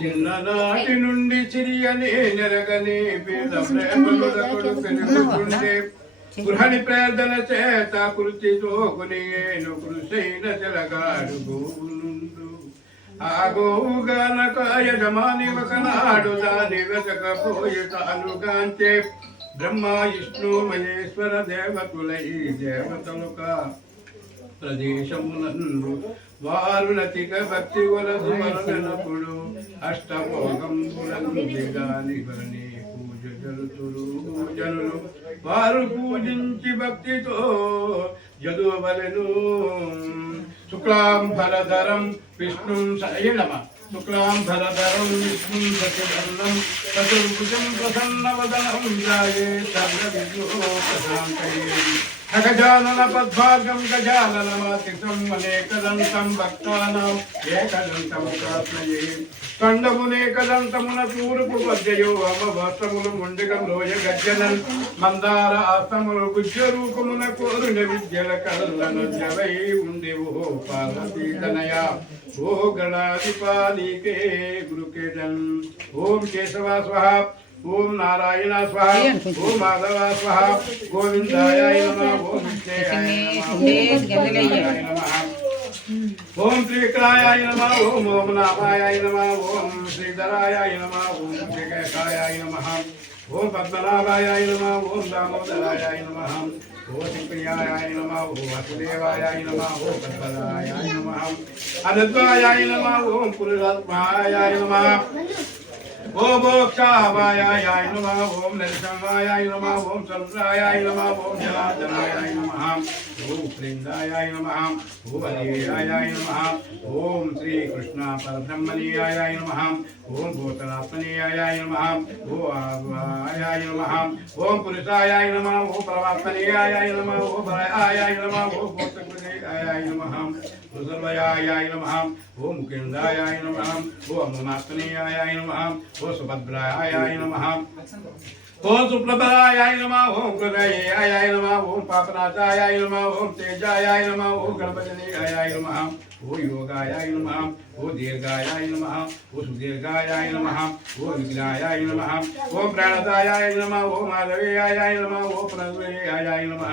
చిన్ననాటి నుండి చిరియని నెరగని పేద ప్రేమలుడకుడు పెరుగుతుండే గృహని ప్రార్థన చేత కృతి తోకునియేను కృషైన జలగాడు గోవునుండు ఆ గోవు గనక యజమాని ఒకనాడు దాని వెతకపోయి తానుగాంచే బ్రహ్మ విష్ణు మహేశ్వర దేవతులై దేవతలుక ప్రదేశమునందు వారు నతిక భక్తి వలసు వలనప్పుడు అష్టభోగంబులందిగాని వలని పూజ జరుతురు జనులు వారు పూజించి భక్తితో జదువలెను శుక్లాంబరధరం విష్ణుం సయనమ శుక్లాంబరధరం విష్ణుం సచివర్ణం చతుర్భుజం ప్రసన్నవదనం జాయే సర్వవిద్యోపశాంతయే గజానన పద్భాగం గజాననమాతితం అనేకదంతం భక్తానాం ఏకదంతముపాస్మయే కండమునేకదంతమున తూర్పు మధ్యయో అమవాస్తములు ముండిగం లోయ గజ్జనన్ మందార ఆస్తములు గుజ్జరూపమున కోరుణ విద్యల కల్లను జవై ఉండివో పార్వతీతనయ ఓ గణాధిపాలికే గురుకేజన్ ఓం కేశవ స్వహ ఓం నారాయణ స్వాహ ఓం మాధవ స్వాహ గోవిందాయ నమః ఓం విష్ణుయాయ నమః ఓం త్రివిక్రమాయ నమః ఓం ఓంనామాయ నమః ఓం శ్రీధరాయ నమః ఓం శ్రీకేశాయ నమః ఓం పద్మనాభాయ నమః ఓం దామోదరాయ నమః ఓం శ్రీప్రియాయ నమః ఓం వాసుదేవాయ నమః ఓం పద్మనాయ నమః అద్వైతాయ నమః ఓం పురుషాత్మాయ నమః ఓం మోక్షాయ నమః ఓం నరసింహాయ నమః ఓం సంసాయ నమః ఓం జనార్దనాయ నమః ఓం ప్రేందాయ నమః ఓం అదేయాయ నమః ఓం శ్రీ కృష్ణ పరబ్రహ్మణీయాయ నమః ఓం భూతనాత్మనీయాయ నమః ఓం ఆవాయ నమః ఓం పురుషాయ నమః ఓం పరమాత్మనీయాయ నమః ఓం భయాయ నమః ఓం భూతకృతేయాయ నమః ఓం సర్వయాయ నమః ఓం ముకుందాయ నమః ఓం అమనాత్మనీయాయ నమః ఓం సుభద్రాయ నమః ఓం సుప్రభాయ నమః ఓం హృదయాయ నమః ఓం పాపనాశాయ నమః ఓం తేజాయ నమః ఓం గణపతియాయ నమః ఓం యోగాయ నమః ఓం దీర్ఘాయ నమః ఓం సుదీర్ఘాయ నమః ఓం విఘ్నాయ నమః ఓం ప్రాణదాయ నమః ఓం మాధవేయాయ నమః ఓం ప్రణవేయాయ నమః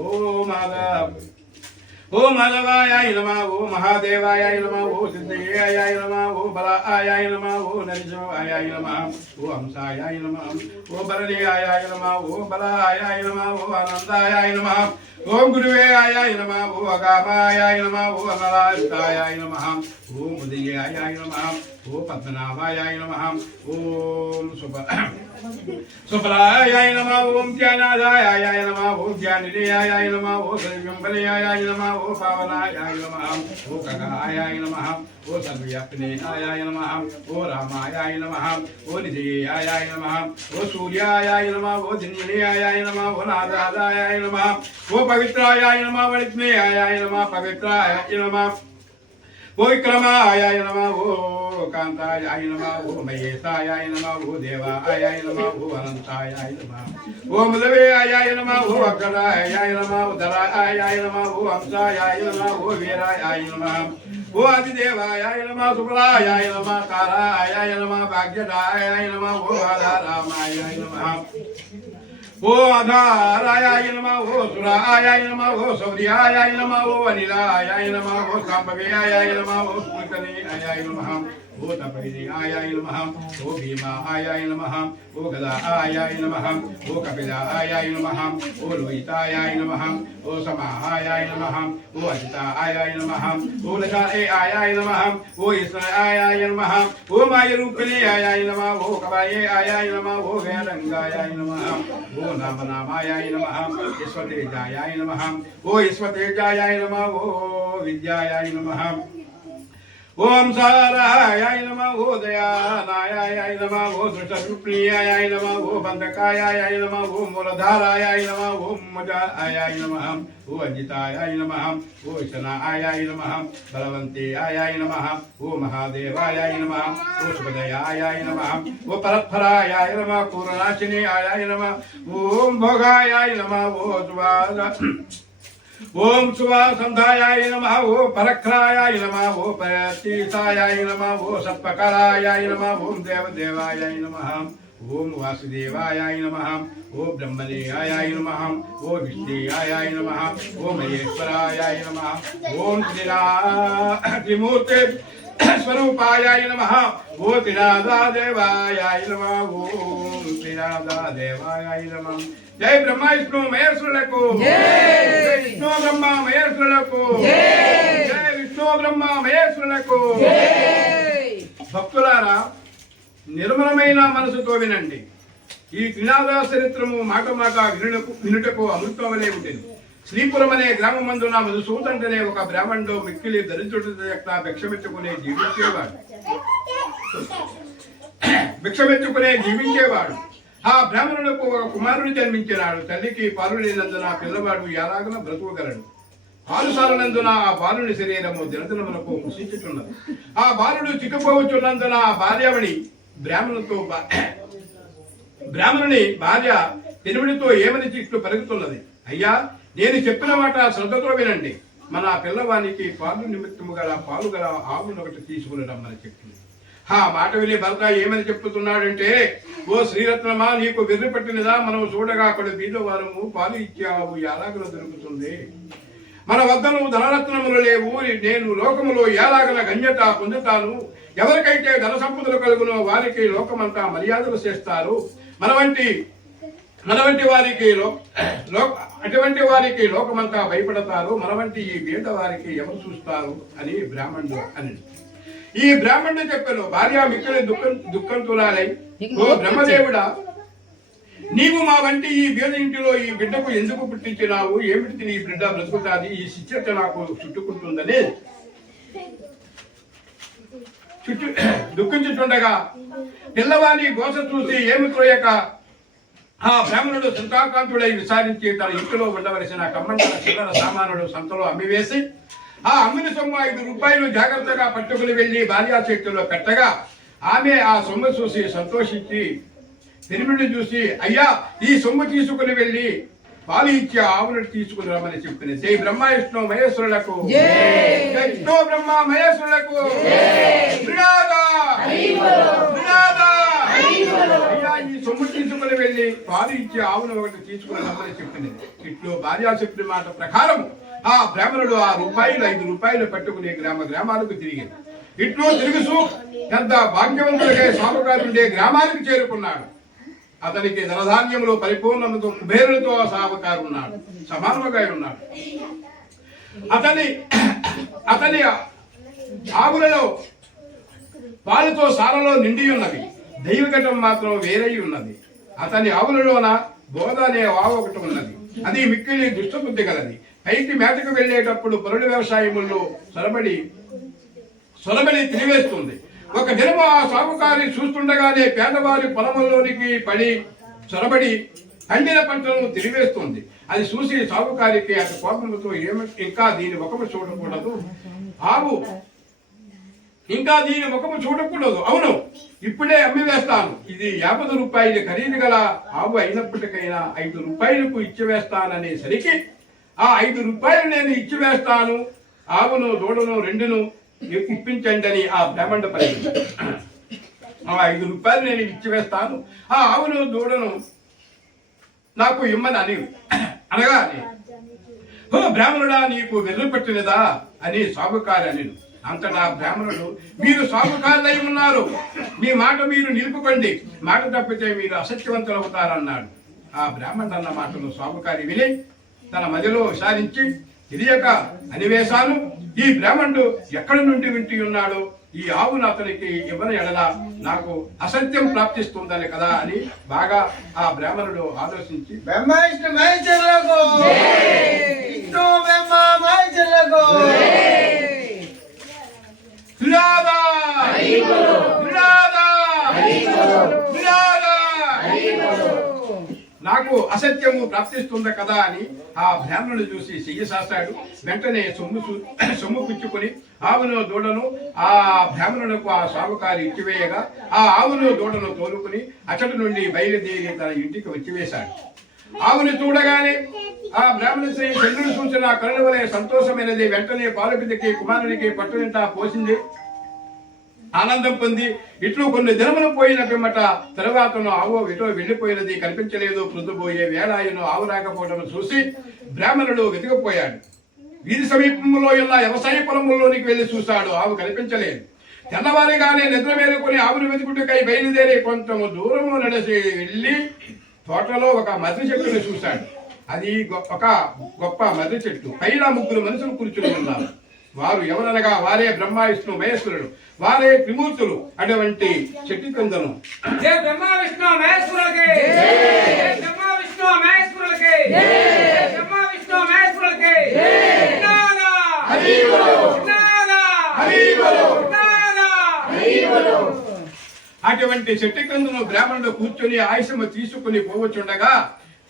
ఓం మాధవ ఓం మాధవాయ నమః ఓం మహాదేవాయ నమః ఓం సిద్ధయ్యాయ నమః ఓం బలాయ నమః ఓం నరసింహాయ నమః ఓం హంసాయ నమః ఓం బలనీయాయ నమః ఓం బలాయ నమః ఓం ఆనందాయ నమః ఓం గురువేయాయ నమః ఓం అగామాయ నమః ఓం అమరాయుతాయ నమః ఓం ఉదయాయ నమః ఓం పద్మనాభాయ నమః ఓం సుబలాయ నమః ఓం జ్ఞానాదాయ నమః ఓం జ్ఞానిలయాయ నమః ఓం సర్వంబలయాయ నమః ఓం పావనాయ నమః ఓం ఖగాయ నమః ఓం సర్వవ్యాపినేయాయ నమః ఓం రామాయ నమః ఓం నిజయాయ నమః ఓం సూర్యాయ నమః ఓం దిన్యయాయ నమః ఓం నాదాయ నమః ఓం పవిత్రాయ నమః వనిత్మేయాయ నమః పవిత్రాయ నమః ఓ విక్రమాయ నమః ఓ కాంతాయ నమః ఓ మహేశాయ నమః ఓ దేవాయ నమః ఓ అనంతాయ నమః ఓ మధవేయాయ నమః ఓ అగ్రదాయ నమః ఓ ధరాయ నమః ఓ హంసాయ నమః ఓ వీరాయ నమః ఓ అతిదేవాయ నమః సుబలాయ నమః కారాయ నమః భాగ్యదాయ నమః ఓ ఆధారామాయ నమః ఓ ఆధారాయ నమః ఓ సురాయ నమః ఓ సౌర్యాయ నమః ఓ అనిలాయ నమః ఓ సాంబవేయాయ నమః ఓ స్మృతనేయాయ నమః ఓ తపైర్యాయ నమః ఓ భీమాయ నమః ఓ గదాయ నమః ఓ కపిలాయ నమః ఓ లోహితాయ నమః ఓ సమాయ నమః ఓ అజితాయ నమః ఓ లకాయ నమః ఓ ఇస్రాయ నమః ఓ మాయరూపిణీయాయ నమః ఓ కవాయేయాయ నమః ఓ వేరంగాయ నమః ఓ నామనామాయ నమః విశ్వతేజాయ నమః ఓ విశ్వతేజాయ నమః ఓ విద్యాయ నమః ఓం సారాయ నమః ఓ దయానాయ నమః ఓ దృష్టప్రియాయ నమః ఓ బంధకాయ నమః ఓ మూలధారాయ నమః ఓ మజాయ నమః ఓ అజితాయ నమః ఓ శనాయ నమః బలవంతేయాయ నమః ఓ మహాదేవాయ నమః ఓ శుభదయాయ నమః ఓ పరత్ఫరాయ నమః పూర్ణనాశినియాయ నమః ఓం భోగాయ నమః ఓ ఓం శుభసంధాయాయ నమః ఓం పరక్రాయాయ నమః ఓం ప్రతీసాయాయ నమః ఓం సత్పకరాయాయ నమః ఓం దేవదేవాయ నమః ఓం వాసుదేవాయ నమః ఓం బ్రహ్మదేవాయ నమః ఓం విష్ణుయాయ నమః ఓం మహేశ్వరాయ నమః ఓం త్రిమూర్తి స్వరూపాయ నమః ఓం త్రినాథదేవాయ నమః ఓం త్రినాథదేవాయ నమః. జై బ్రహ్మ విష్ణు మహేశ్వరులకు, జై విష్ణు బ్రహ్మ మహేశ్వరులకు, జై విష్ణు బ్రహ్మ మహేశ్వరులకు. భక్తులారా, నిర్మలమైన మనసుతో వినండి. ఈ త్రినాథ చరిత్రము మాట మాట వినుటకు అమృతం వలె ఉంటుంది. శ్రీపురం అనే గ్రామమందున మధుసూదనుడనే ఒక బ్రాహ్మణుడు మిక్కిలి దరిద్రుడి యొక్క భిక్షమెత్తుకునే జీవించేవాడు. ఆ బ్రాహ్మణులకు ఒక కుమారుడు జన్మించినాడు. తల్లికి పాలు లేనందున పిల్లవాడు ఎలాగన బ్రతుకగలడు. పాలు సాలనందున ఆ బాలుని శరీరము దినదినములకు కృషించుతున్నది. ఆ బాలుడు చిక్కుపోవచ్చున్నందున ఆ భార్యమణి బ్రాహ్మణుని భార్య తిరుమడితో ఏమని ఇట్లు పలుకుతున్నది. అయ్యా, నేను చెప్పిన మాట శ్రద్ధతో వినండి. మన పిల్లవానికి పాలు నిమిత్తము గల పాలు గల ఆవును ఒకటి తీసుకుని రమ్మని చెప్పింది. ఆ మాట విని భర్త ఏమని చెప్తున్నాడంటే, ఓ శ్రీరత్నమా, నీకు వెర్రి పట్టినదా? మనం చూడగా అక్కడ బీదవారము పాలు ఇచ్చే ఆవు ఎలాగన దొరుకుతుంది. మన వద్దను ధనరత్నములు లేవు. నేను లోకములో ఎలాగన గణ్యత పొందుతాను. ఎవరికైతే ధన సంపదలు కలుగునో వారికి లోకమంతా మర్యాదలు చేస్తారు. మన వంటి వారికి అటువంటి వారికి లోకమంతా భయపడతారు. మన వంటి ఈ బీద వారికి ఎవరు చూస్తారు అని బ్రాహ్మణుడు అని. ఈ బ్రాహ్మణుడు చెప్పాను, భార్య మిక్కని దుఃఖం తులాలై, ఓ బ్రహ్మదేవుడా, నీవు మా వంటి ఈ బీద ఇంటిలో ఈ బిడ్డకు ఎందుకు పుట్టించినావు? ఏమిటి నీ బిడ్డ బ్రతుకుతాది? ఈ శిక్ష నాకు చుట్టుకుంటుందని దుఃఖించుతుండగా పిల్లవాని గోస చూసి ఏమి తోయక ఆ బ్రాహ్మణుడు చింతాకాంతుడై విచారించి తన ఇంటిలో ఉండవలసిన కమ్మండల చిల్లర సామానుడు సంతలో అమ్మివేసి ఆ అమ్మిన సొమ్ము 5 రూపాయలు జాగ్రత్తగా పట్టుకుని వెళ్లి భార్యా చేతిలో పెట్టగా ఆమె ఆ సొమ్ము చూసి సంతోషించి తిరుమడిని చూసి, అయ్యా, ఈ సొమ్ము తీసుకుని వెళ్లి పాలు ఇచ్చి ఆవును తీసుకుని రమ్మని చెప్పింది. జై బ్రహ్మ విష్ణు మహేశ్వరులకు, జై విష్ణు బ్రహ్మ మహేశ్వరులకు. అయ్యా, ఈ సొమ్ము తీసుకుని వెళ్లి పాలు ఇచ్చి ఆవును ఒకటి తీసుకుని రమ్మని చెప్పింది. ఇట్లు భార్య చెప్పిన మాట ప్రకారం ఆ బ్రాహ్మణుడు ఆ 5 రూపాయలు పట్టుకుని గ్రామాలకు తిరిగింది. ఇట్లు తిరుగుతూ ఎంత భాగ్యవంతుడిగా సాగుకారుండే గ్రామానికి చేరుకున్నాడు. అతనికి ధనధాన్యములు పరిపూర్ణంతో కుబేరులతో సాగుకారున్నాడు, సమానముగా ఉన్నాడు. అతని ఆవులలో పాలతో సారలో నిండి ఉన్నది, దైవఘటం మాత్రం వేరై ఉన్నది. అతని ఆవులలోన బోధ అనే ఆవు ఒకటి ఉన్నది. అది మిక్కిలి దుష్టబుద్ధి గలది. పైకి మేతకు వెళ్లేటప్పుడు పొరడు వ్యవసాయముల్లో సొలబడి తినివేస్తుంది. ఒక దినము ఆ సాగుకారి చూస్తుండగానే పేదవారి పొలముల్లోనికి పడి చొరబడి పండిన పంటలను తిరివేస్తుంది. అది చూసి సాగుకారికి అతి కోపంతో ఇంకా దీని ముఖము చూడకూడదు, ఇంకా దీని ముఖము చూడకూడదు, అవును, ఇప్పుడే అమ్మివేస్తాను. ఇది 50 రూపాయలు ఖరీదు గల ఆవు అయినప్పటికైనా 5 రూపాయలకు ఇచ్చివేస్తాననేసరికి ఆ 5 రూపాయలు నేను ఇచ్చివేస్తాను, ఆవును దూడను 2ను ఇప్పించండి అని ఆ బ్రాహ్మణుడు పలికింది. ఆ 5 రూపాయలు నేను ఇచ్చివేస్తాను, ఆ ఆవును దూడను నాకు ఇమ్మని అనగా ఓ బ్రాహ్మణుడా, నీకు వెర్రి పట్టినదా అని సాగుకారి అని. అంతటా బ్రాహ్మణుడు, మీరు సాగుకారులై ఉన్నారు, మీ మాట మీరు నిలుపుకోండి, మాట తప్పితే మీరు అసత్యవంతులు అవుతారన్నాడు. ఆ బ్రాహ్మణుడు అన్న మాటను సాగుకారి విని తన మదిలో విచారించి తెలియక అనివేశాను, ఈ బ్రాహ్మణుడు ఎక్కడి నుండి వింటూ ఉన్నాడు, ఈ ఆవును అతనికి ఇవ్వని ఎడల నాకు అసత్యం ప్రాప్తిస్తుందని కదా అని బాగా ఆ బ్రాహ్మణుడు ఆలోచించి నాకు అసత్యము ప్రాప్తిస్తుంది కదా అని ఆ బ్రాహ్మణుడు చూసి చెయ్యి సాస్తాడు. వెంటనే సొమ్ము పుచ్చుకొని ఆవును దూడను ఆ బ్రాహ్మణులకు ఆ సాగుకారి ఇచ్చివేయగా ఆ ఆవును దూడను తోలుకుని అచ్చటి నుండి బయలుదేరి తన ఇంటికి వచ్చివేశాడు. ఆవుని చూడగానే ఆ బ్రాహ్మణ స్త్రీ చంద్రుడు చూసిన కరుణ వలె సంతోషమైనది. వెంటనే పాలు పితికి కుమారునికి పట్టు నిండా పోసింది. ఆనందం పొంది ఇట్లు కొన్ని దినములు పోయిన పిమ్మట తర్వాతను ఆవు ఎటో వెళ్లిపోయినది కనిపించలేదు. ప్రొద్దుపోయే వేళాయను ఆవు రాకపోవడం చూసి బ్రాహ్మణుడు వెతికిపోయాడు. వీధి సమీపంలో ఉన్న వ్యవసాయ పొలంలోనికి వెళ్లి చూశాడు. ఆవు కనిపించలేదు. తెల్లవారిగానే నిద్ర మేలుకొని ఆవును వెతుకుటకై బయలుదేరి కొంచెము దూరము నడిచి వెళ్లి తోటలో ఒక మర్రి చెట్టును చూశాడు. అది ఒక గొప్ప మర్రి చెట్టు. పైన 3 మనుషులు కూర్చుని ఉన్నారు. వారు ఎవరనగా వారే బ్రహ్మ విష్ణు మహేశ్వరుడు. వారే త్రిమూర్తులు. అటువంటి చెట్టు కిందను అటువంటి చెట్టు క్రిందను బ్రాహ్మణుడు కూర్చొని ఆయుషము తీసుకుని పోవచ్చుండగా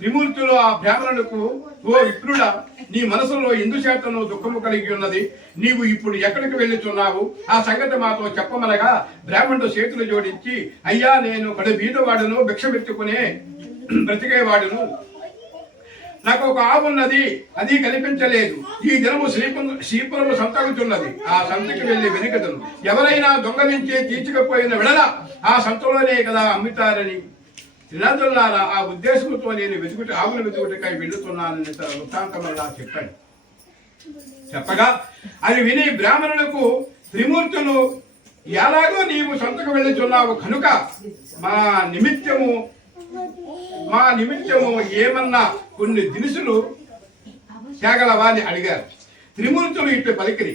త్రిమూర్తులు ఆ బ్రాహ్మణులకు, ఓ విప్రుడా, నీ మనసులో ఎందుచేతను దుఃఖము కలిగి ఉన్నది? నీవు ఇప్పుడు ఎక్కడికి వెళ్ళుచున్నావు? ఆ సంగతి మాతో చెప్పమనగా బ్రాహ్మణుడు చేతులు జోడించి, అయ్యా, నేను కడు బీదవాడును, భిక్షమెత్తుకునే బ్రతికేవాడును. నాకు ఒక ఆవు ఉన్నది, అది కనిపించలేదు. ఈ దినము శ్రీపురము సంతగుతున్నది. ఆ సంతకి వెళ్లి వెనుకదను. ఎవరైనా దొంగలించి తీర్చుకపోయిన వెడల ఆ సంతలోనే కదా అమ్ముతారని త్రినాథులారా, ఆ ఉద్దేశంతో నేను ఆవును వెతుకుటకై వెళ్తున్నానని తన వృత్తాంతమల్లా చెప్పాడు. చెప్పగా అది విని బ్రాహ్మణులకు, త్రిమూర్తులు, ఎలాగో నీవు సొంతకు వెళ్ళుచున్నావు కనుక మా నిమిత్తము ఏమన్నా కొన్ని దినుసులు తేగలవా అని అడిగారు. త్రిమూర్తులు ఇట్లు పలికిరి,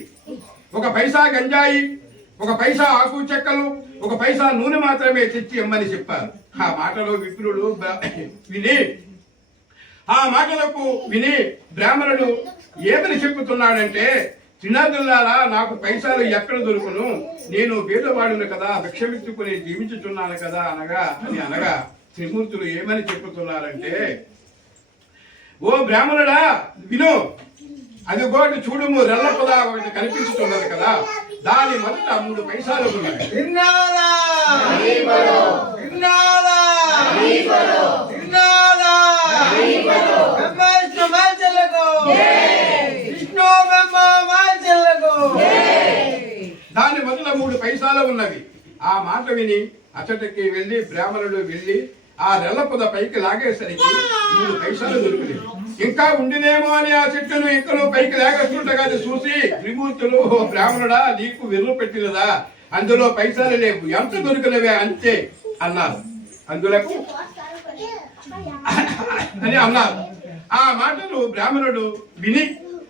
1 పైసా గంజాయి, 1 పైసా ఆకు చెక్కలు, 1 పైసా నూనె మాత్రమే తెచ్చి ఇమ్మని చెప్పారు. ఆ మాటలు విప్రుడు విని బ్రాహ్మణుడు ఏమని చెప్పుతున్నాడంటే, త్రినాథులారా, నాకు పైసలు ఎక్కడ దొరుకును? నేను పేదవాడును కదా, భిక్షమెత్తుకుని జీవించుచున్నాను కదా అనగా త్రిమూర్తులు ఏమని చెప్పుతున్నారంటే, ఓ బ్రాహ్మణుడా, విను, అది ఒకటి చూడుము, రెల్ల పొద ఒకటి కనిపించుతున్నది కదా, దాని మొదట 3 పైసలు ఉన్నది. దాని మొదట 3 పైసలు ఉన్నవి. ఆ మాట విని అచ్చటికి వెళ్లి బ్రాహ్మణుడు వెళ్లి ఆ రెల్ల పొద పైకి లాగేసరికి 3 పైసలు దొరికింది. ఇంకా ఉండినేమో అని ఆ చెట్టును ఇంకను పైకి లేగస్తుండగా చూసి త్రిమూర్తులు, ఓ బ్రాహ్మణుడా, నీకు వెర్రు పెట్టినదా? అందులో పైసలు లేవు, ఎంత దొరికినవే అంతే అన్నారు. అందులకు అని అన్నారు. ఆ మాటలు బ్రాహ్మణుడు విని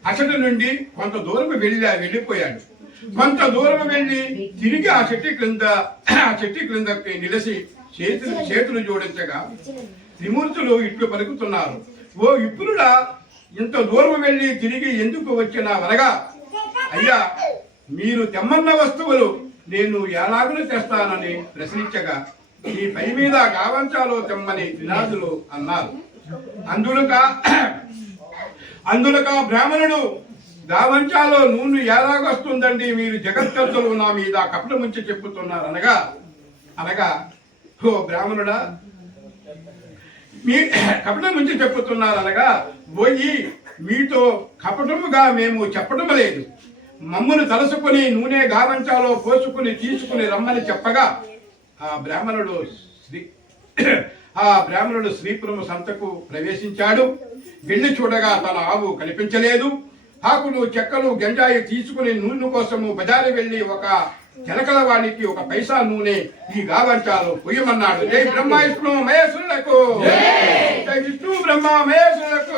అచ్చటి నుండి కొంత దూరం వెళ్ళిపోయాడు. కొంత దూరం వెళ్ళి తిరిగి ఆ చెట్టు క్రిందకి నిలిచి చేతులు జోడించగా త్రిమూర్తులు ఇట్లు పలుకుతున్నారు, ఓ విప్రుడా, ఇంత దూరం వెళ్ళి తిరిగి ఎందుకు వచ్చినావనగా, అయ్యా, మీరు తెమ్మన్న వస్తువులు నేను ఎలాగూ తెస్తానని ప్రశ్నించగా ఈ పై మీద గావంచాలో తెమ్మని త్రినాథులు అన్నారు. అందులక బ్రాహ్మణుడు, గావంచాలో నూనె ఎలాగొస్తుందండి? మీరు జగత్కర్తలు నా మీద కపటముంచి చెప్పుతున్నారు అనగా ఓ బ్రాహ్మణుడా, మీ కపటం నుంచి చెప్పుతున్నారనగా, పోయి మీతో కపటముగా మేము చెప్పడం లేదు. మమ్మును తలుసుకుని నూనె గావంచాలో పోసుకుని తీసుకుని రమ్మని చెప్పగా ఆ బ్రాహ్మణుడు శ్రీపురము సంతకు ప్రవేశించాడు. వెళ్ళి చూడగా తన ఆవు కనిపించలేదు. ఆకులు, చెక్కలు, గంజాయి తీసుకుని నూనె కోసము బజారు వెళ్లి ఒక చెలకల వాడికి 1 పైసా నూనె ఈ గావంచాలు పొయ్యమన్నాడు. జై బ్రహ్మ విష్ణు మహేశ్వరులకు, జై విష్ణు బ్రహ్మ మహేశ్వరులకు.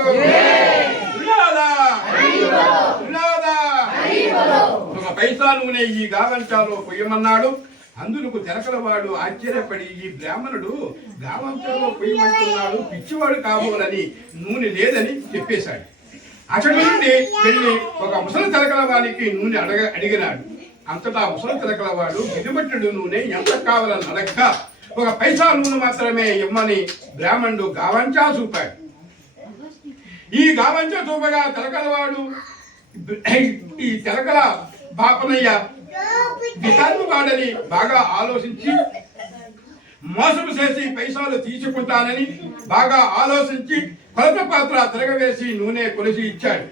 1 పైసా నూనె ఈ గావంచాలు పొయ్యమన్నాడు. అందుకు తెలకలవాడు ఆశ్చర్యపడి, ఈ బ్రాహ్మణుడు గావంచాలో పొయ్యమంటున్నాడు, పిచ్చివాడు కాబోలని నూనె లేదని చెప్పేశాడు. అక్కడి నుండి వెళ్ళి ఒక ముసలి తెలకలవానికి నూనె అడిగినాడు. అంతటా ముసలి తెలకలవాడు గిరిబట్టుడు నూనె ఎంత కావాలని అడగగా 1 పైసా నూనె మాత్రమే ఇమ్మని బ్రాహ్మణుడు గావంచా చూపాడు. ఈ గావంచా చూపగా తెలకలవాడు, ఈ తెలకల బాపనయ్య విధానం వాడని బాగా ఆలోచించి, మోసము చేసి పైసలు తీసుకుంటానని బాగా ఆలోచించి కొలత పాత్ర తిరగవేసి నూనె కొలిసి ఇచ్చాడు.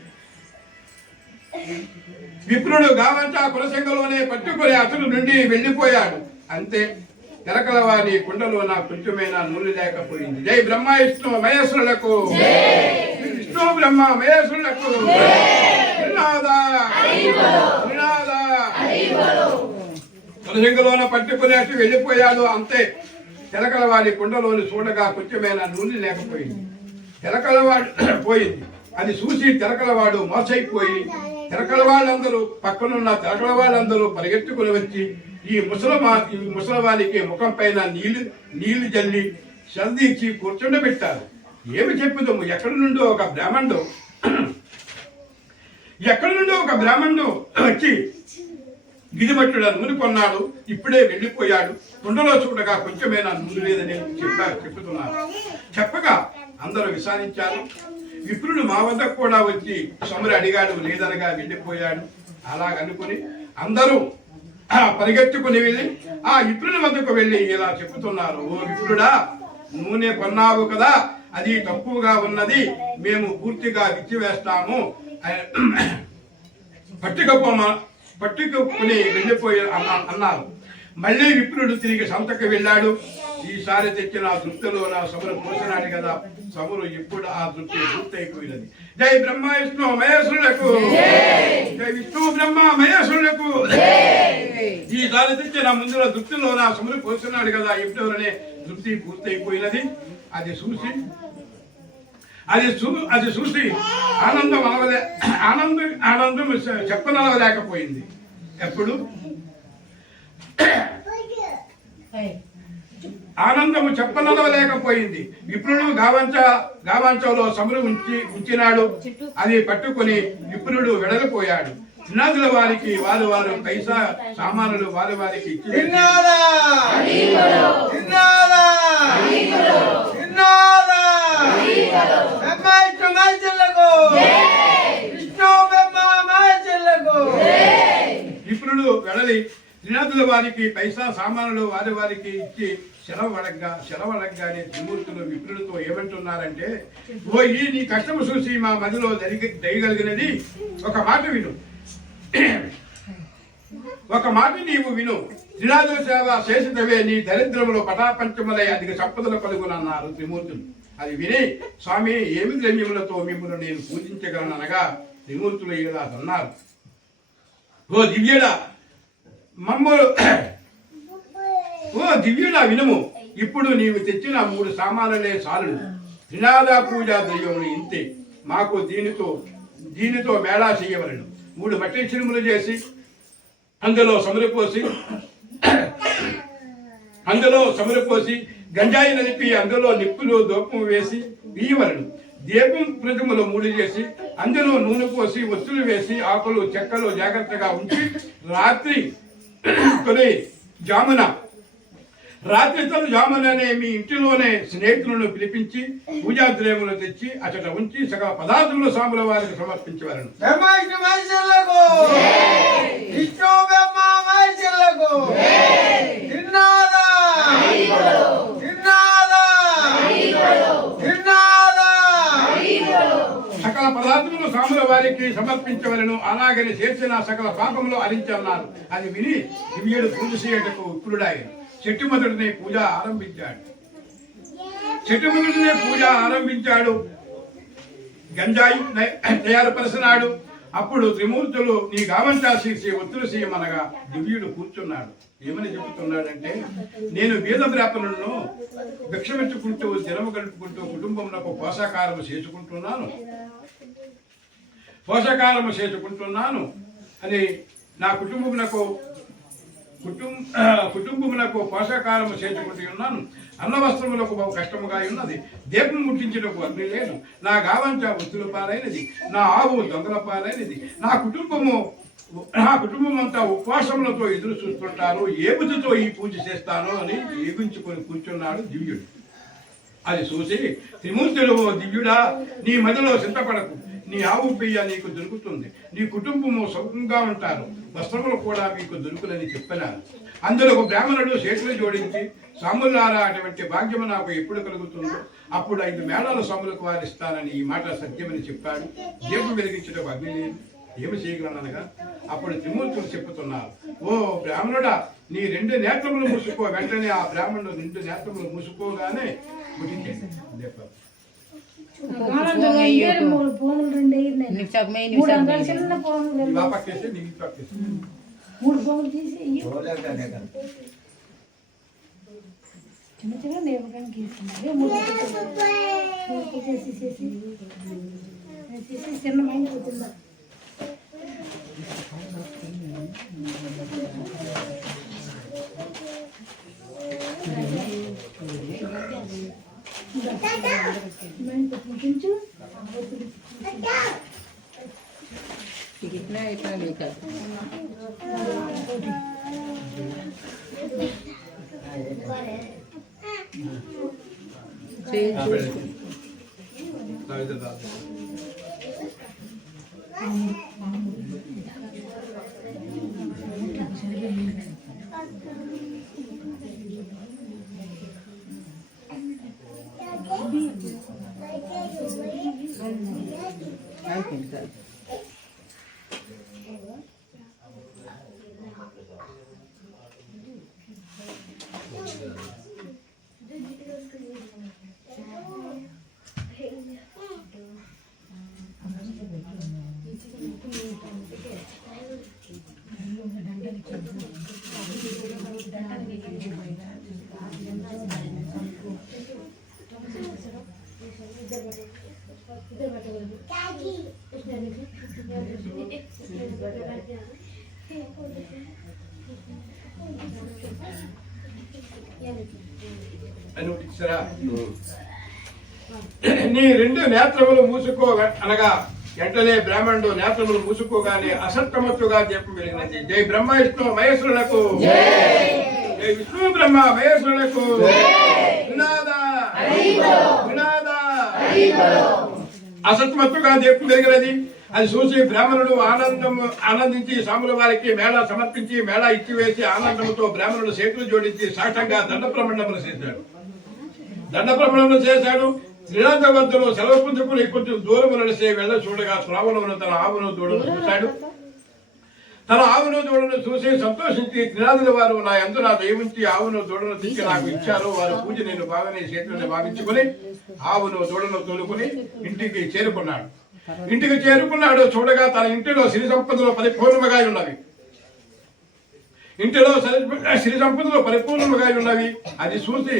విప్రుడు గావంచ కులశంగలోనే పట్టుకుని అతడు నుండి వెళ్ళిపోయాడు. అంతే, తెరకల వారి కుండలోన కొంచెమైన నూనె లేకపోయింది. జై బ్రహ్మ విష్ణు మహేశ్వరులకు, విష్ణు బ్రహ్మ మహేశ్వరులకు. కులశంగలోన పట్టుకుని అటు వెళ్ళిపోయాడు. అంతే, తెరకల వారి కుండలోని చూడగా కొంచెమైన నూనె లేకపోయింది. తెరకలవాడు పోయింది. అది చూసి తెరకలవాడు మోసైపోయి తెరకల వాళ్ళందరూ పక్కనున్న తెరకల వాళ్ళందరూ పరిగెత్తుకుని వచ్చి ఈ ముసలవానికి ముఖం పైన నీళ్లు జల్లి సంధించి కూర్చుండబెట్టారు. ఏమి చెప్పుదాము, ఎక్కడి నుండో ఒక బ్రాహ్మణుడు వచ్చి గిరిమట్టుడ నూనె కొన్నాడు, ఇప్పుడే వెళ్ళిపోయాడు. కుండలో చూడగా కొంచెమైనా నూనె లేదని చెప్పుతున్నారు. చెప్పగా అందరూ విచారించారు. విప్రుడు మా వద్దకు కూడా వచ్చి సమురు అడిగాడు, లేదనగా వెళ్ళిపోయాడు. అలాగనుకుని అందరూ పరిగెత్తుకుని వెళ్ళి ఆ విప్రుని వద్దకు వెళ్ళి ఇలా చెప్పుతున్నారు. ఓ విప్రుడా, నూనె కొన్నావు కదా, అది తక్కువగా ఉన్నది, మేము పూర్తిగా విచ్చివేస్తాము, పట్టుకుని వెళ్ళిపోయి అన్నారు. మళ్ళీ విప్రుడు తిరిగి సంతకు వెళ్ళాడు. ఈసారి తెచ్చిన ఆ దృప్తిలో నా సమురు పోసినాడు కదా, సమురు ఇప్పుడు ఆ దృప్తి పూర్తయిపోయినది. జై బ్రహ్మ విష్ణు మహేశ్వరులకు, జై విష్ణు బ్రహ్మ మహేశ్వరులకు. ఈసారి తెచ్చిన ముందులో దృప్తిలో నా సమురు పోసినాడు కదా, ఇప్పుడునే దృప్తి పూర్తయిపోయినది. అది చూసి ఆనందం చెప్పనలవలేకపోయింది. ఎప్పుడు ఆనందము చెప్పనలవలేకపోయింది. విప్రుడు గావంచంలో సమురు ఉంచినాడు. అది పట్టుకుని విప్రుడు వెడలిపోయాడు. త్రినాథుల వారికి వారు పైసా సామానులు వారికి ఇచ్చి విప్రుడు వెడలి త్రినాథుల వారికి పైసా సామానులు వారికి ఇచ్చి సెలవడగానే త్రిమూర్తులు విప్రుడితో ఏమంటున్నారంటే, ఓ ఈ నీ కష్టము చూసి మా మదిలో దయగలిగినది ఒక మాట నీవు విను. త్రినాథుల సేవ శేషితవే, నీ దరిద్రములో పటాపంచములై అధిక సంపదలు కలుగునన్నారు త్రిమూర్తులు. అది విని, స్వామి ఏమి ద్రవ్యములతో మిమ్మల్ని నేను పూజించగలను అనగా త్రిమూర్తులు ఇలా అన్నారు. ఓ దివ్యుడా వినుము, ఇప్పుడు నీవు తెచ్చిన 3 సామానులే చాలు. త్రినాద పూజా ద్రవ్యములు ఇంతే, మాకు దీనితో మేళా చేయవలను. 3 మట్టి చిరుములు చేసి అందులో సమురు పోసి గంజాయి నలిపి అందులో నిప్పులు దూపం వేసి వీయవలను. దీపం ప్రతిమలు 3 చేసి అందులో నూనె పోసి ఒత్తులు వేసి ఆకులు చెక్కలు జాగ్రత్తగా ఉంచి రాత్రి జాముననే మీ ఇంటిలోనే స్నేహితులను పిలిపించి పూజాద్రవ్యములు తెచ్చి అచట ఉంచి సకల పదార్థములు స్వాముల వారికి సమర్పించవలను. సకల పదార్థములు స్వాముల వారికి సమర్పించవలను. అలాగని చేసిన సకల పాపములు హరించన్నారు. అది విని దివ్యుడు పూజ చేయటకు విప్రుడాయను. చెట్టు మొదటినే పూజ ఆరంభించాడు. గంజాయి తయారుపరిచినాడు. అప్పుడు త్రిమూర్తులు నీ గావంచా శీర్షి ఒత్తులు చేయమనగా దివ్యుడు కూర్చున్నాడు. ఏమని చెబుతున్నాడంటే, నేను బీద బ్రాహ్మణులను భిక్షమించుకుంటూ దినము గడుపుకుంటూ కుటుంబంలో పోషాకారము చేసుకుంటున్నాను అని నా కుటుంబమునకు పోషాకారము చేసుకుంటున్నాను. అన్నవస్త్రములకు బహు కష్టముగా ఉన్నది. దీపం ముట్టించుటకు అగ్ని లేదు. నా గావంచ ఒత్తుల పాలైనది, నా ఆవు దొంగల పాలైనది. నా కుటుంబం అంతా ఉపవాసములతో ఎదురు చూస్తుంటారు. ఏ బుద్ధితో ఈ పూజ చేస్తానో అని ఏగించుకొని కూర్చున్నాడు దివ్యుడు. అది చూసి త్రిమూర్తులు, దివ్యుడా, నీ మదిలో చింతపడకు. నీ ఆవు పెయ్య నీకు దొరుకుతుంది. నీ కుటుంబము సుఖంగా ఉంటారు. వస్త్రములు కూడా మీకు దొరుకులని చెప్పినారు. అందులో ఒక బ్రాహ్మణుడు చేతులు జోడించి సాములారా అటువంటి భాగ్యము నాకు ఎప్పుడు కలుగుతుందో అప్పుడు 5 మేళాల సాములకు వారు ఇస్తానని ఈ మాట సత్యమని చెప్పాడు. దీపం వెలిగించడం అగ్ని లేదు, ఏమి చేయగలనగా అప్పుడు త్రిమూర్తులు చెప్పుతున్నారు, ఓ బ్రాహ్మణుడా, నీ 2 నేత్రములు మూసుకో. వెంటనే ఆ బ్రాహ్మణుడు 2 నేత్రములు మూసుకోగానే ముట్టించాడు దీపం. చిన్న చిన్న నేపథ్యానికి చిన్న మైండ్ అవుతుందా కొంచెం कितना इतना लेकर నీ 2 నేత్రములు మూసుకో అనగా వెంటనే బ్రాహ్మణుడు నేత్రములు మూసుకోగానే అసత్తమత్తుగా దీపం వెలిగినది. జై బ్రహ్మ విష్ణు మహేశ్వరులకు, జై విష్ణు బ్రహ్మ మహేశ్వరులకు. అసత్మత్తుగా దీపం వెలిగినది. అది చూసి బ్రాహ్మణుడు ఆనందించి సాముల వారికి మేళా సమర్పించి మేళా ఇచ్చివేసి ఆనందంతో బ్రాహ్మణుడు చేతులు జోడించి సాష్టంగా దండ ప్రమండములు చేశాడు. శ్రీనాథవంతుడు సెలవుపుంజకులు కొంచెం దూరం నడిసే వెళ్ళ చూడగా శ్రావణమును తన ఆవును దూడను చూశాడు. తన ఆవును దూడను చూసి సంతోషించి త్రినాథుల వారు నా యందు నా దయవుంచి ఆవును దూడను తెచ్చి నాకు ఇచ్చారు. వారి పూజ నేను బాగానే చేతులను భావించుకుని ఆవును దూడను తోలుకుని ఇంటికి చేరుకున్నాడు. చూడగా తన ఇంటిలో సిరి సంపదలు పరిపూర్ణముగా ఉన్నవి. అది చూసి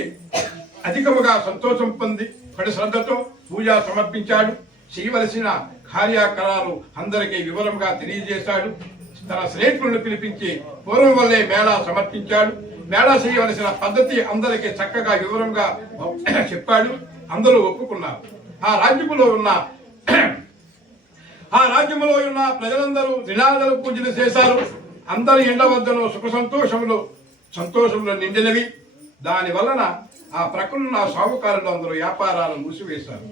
అధికముగా సంతోషం పొంది పడి శ్రద్ధతో పూజ సమర్పించాడు. చేయవలసిన కార్యకలాపాలు అందరికీ వివరంగా తెలియజేశాడు. తన స్నేహితులను పిలిపించి పూర్వం వల్లే మేళా సమర్పించాడు. మేళా చేయవలసిన పద్ధతి అందరికీ చక్కగా వివరంగా చెప్పాడు. అందరూ ఒప్పుకున్నారు. ఆ రాజ్యములో ఉన్న ప్రజలందరూ నినాదాలు పూజలు చేశారు. అందరి ఇండ్ల వద్దను సుఖ సంతోషములు నిండినవి. దాని వలన ఆ ప్రక్కనున్న సాహుకారులు అందరూ వ్యాపారాలు మూసివేశారు.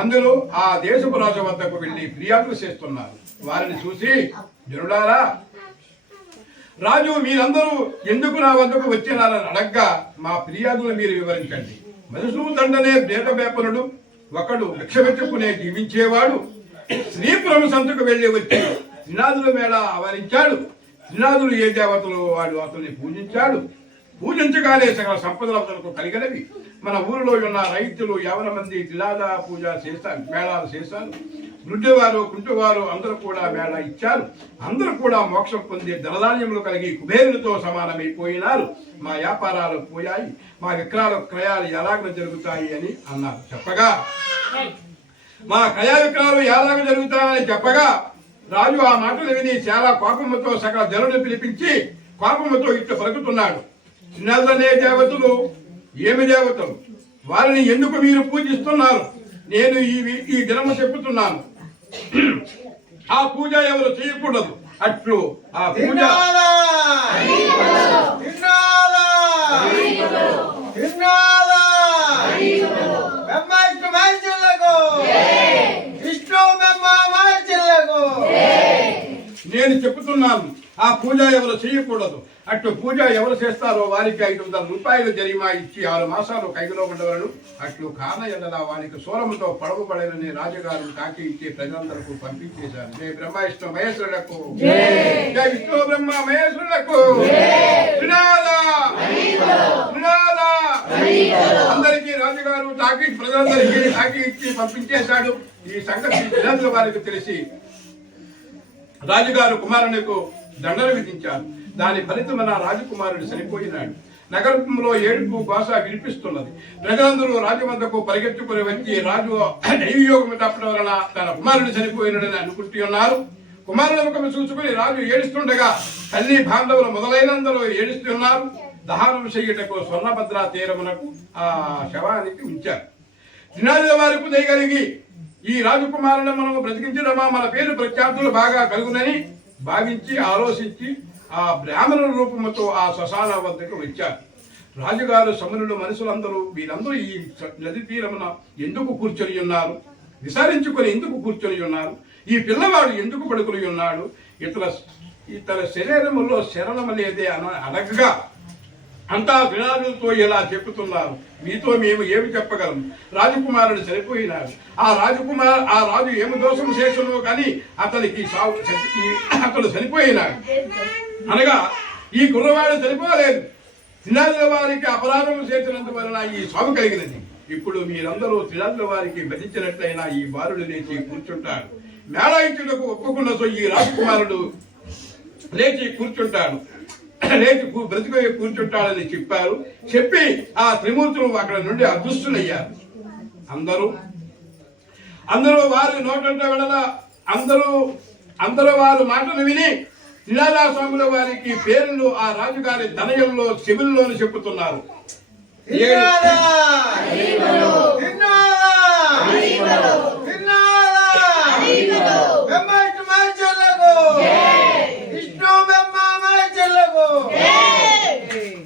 అందులో ఆ దేశపు రాజు వద్దకు వెళ్లి ఫిర్యాదులు చేస్తున్నారు. వారిని చూసి, జనులారా, రాజు మీరందరూ ఎందుకు నా వద్దకు వచ్చినారని అడగ్గా మా ఫిర్యాదులు మీరు వివరించండి. మధుసూదండనే బేటబేపనుడు ఒకడు భిక్షమెత్తుకునే జీవించేవాడు శ్రీపురం సంతకు వెళ్లి వచ్చి త్రినాథుల మేళ ఆవరించాడు. త్రినాథులు ఏ దేవతలు వాడు అతన్ని పూజించాడు. పూజించగానే సకల సంపదలు అతనికి కలిగినవి. మన ఊరిలో ఉన్న రైతులు 50 మంది త్రినాథ పూజ చేస్తారు, మేళాలు చేశారు. వృద్ధువారు కుంటువారు అందరూ కూడా మేళ ఇచ్చారు. అందరూ కూడా మోక్షం పొంది ధనధాన్యములు కలిగి కుబేరులతో సమానమైపోయినారు. మా వ్యాపారాలు పోయాయి, మా విక్రయాలు క్రయాలు ఎలాగ జరుగుతాయి అని అన్నారు. చెప్పగా మా క్రయ విక్రయాలు ఎలాగ జరుగుతాయని చెప్పగా రాజు ఆ మాటలు విని చాలా కోపముతో సకల జనులను పిలిపించి కోపముతో ఇట్లా పలుకుతున్నాడు. త్రినాథులనే దేవతలు ఏమి దేవతలు? వారిని ఎందుకు మీరు పూజిస్తున్నారు? నేను ఈ దినము చెప్పుతున్నాను, ఆ పూజ ఎవరు చేయకూడదు. అట్లు ఆ పూజ నేను చెప్తున్నాను, ఆ ఆ పూజ ఎవరు చేయకూడదు. అట్లు పూజ ఎవరు చేస్తారో వారికి 500 రూపాయలు జరిమా ఇచ్చి 6 మాసాలు ఖైదులో ఉండవలను. అట్లు కాన ఎడల వారికి సూరముతో పడవబడేనని రాజుగారు కాకి ఇచ్చి ప్రజలందరకు పంపించేశారు. జై బ్రహ్మ విష్ణు మహేశ్వరులకు, జై విష్ణు బ్రహ్మ మహేశ్వరులకు. అందరికీ రాజుగారు ప్రజలందరికీ తాకి ఇచ్చి పంపించేశాడు. ఈ సంగతి ప్రజల వారికి తెలిసి రాజుగారు కుమారునికు దండన విధించారు. దాని ఫలితమైన రాజకుమారుడు చనిపోయినాడు. నగరంలో ఏడుపు భాష వినిపిస్తున్నది. ప్రజలందరూ రాజు వద్దకు పరిగెత్తుకుని వచ్చి రాజు దైవయోగం తప్పడం వలన తన కుమారుడు చనిపోయినాడని అనుకుంటున్నారు. కుమారుల ముఖం చూసుకుని రాజు ఏడుస్తుండగా తల్లి బాంధవులు మొదలైనందరూ ఏడుస్తున్నారు. దహనం చెయ్యుటకు స్వర్ణభద్ర తీరమునకు ఆ శవానికి ఉంచారు. దినాల వారికి దయగలిగి ఈ రాజకుమారులను మనం బ్రతికించడమా మన పేరు ప్రఖ్యాతులు బాగా కలుగునని భావించి ఆలోచించి ఆ బ్రాహ్మణుల రూపముతో ఆ శ్మశాన వద్దకు వచ్చారు. రాజుగారు సమునులు మనుషులందరూ వీరందరూ ఈ నది తీరమున ఎందుకు కూర్చొని ఉన్నారు, విచారించుకొని ఎందుకు కూర్చొని ఉన్నారు, ఈ పిల్లవాడు ఎందుకు పడుకుని ఉన్నాడు, ఇతర శరీరములో శరణం అనేదే అడగగా అంతా వినాదులతో ఇలా చెప్పుతున్నారు. మీతో మేము ఏమి చెప్పగలం? రాజకుమారుడు చనిపోయినాడు. ఆ రాజు ఏమి దోషం చేస్తున్నో కానీ అతడు చనిపోయినాడు అనగా ఈ కుర్రవాడు చనిపోలేదు. త్రినాదుల వారికి అపరాధం చేసినందువలన ఈ సాగు కలిగినది. ఇప్పుడు మీరందరూ త్రినాదుల వారికి భజించినట్లయినా ఈ బాలుడు లేచి కూర్చుంటాడు. మేళాయించుటకు ఒప్పుకున్న ఈ రాజకుమారుడు లేచి కూర్చుంటాడు. లేచి బ్రతికి కూర్చుంటాడని చెప్పారు. చెప్పి ఆ త్రిమూర్తులు అక్కడ నుండి అదృష్టులయ్యారు. అందరూ వారి నోటంట వెడల అందరూ వారు మాటలు విని త్రినాథ స్వాముల వారికి పేర్లు ఆ రాజుగారి తనయుల్లో చెవుల్లోని చెప్పుతున్నారు.